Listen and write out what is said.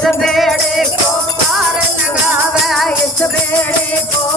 इस बेड़े को पार लगावे इस बेड़े को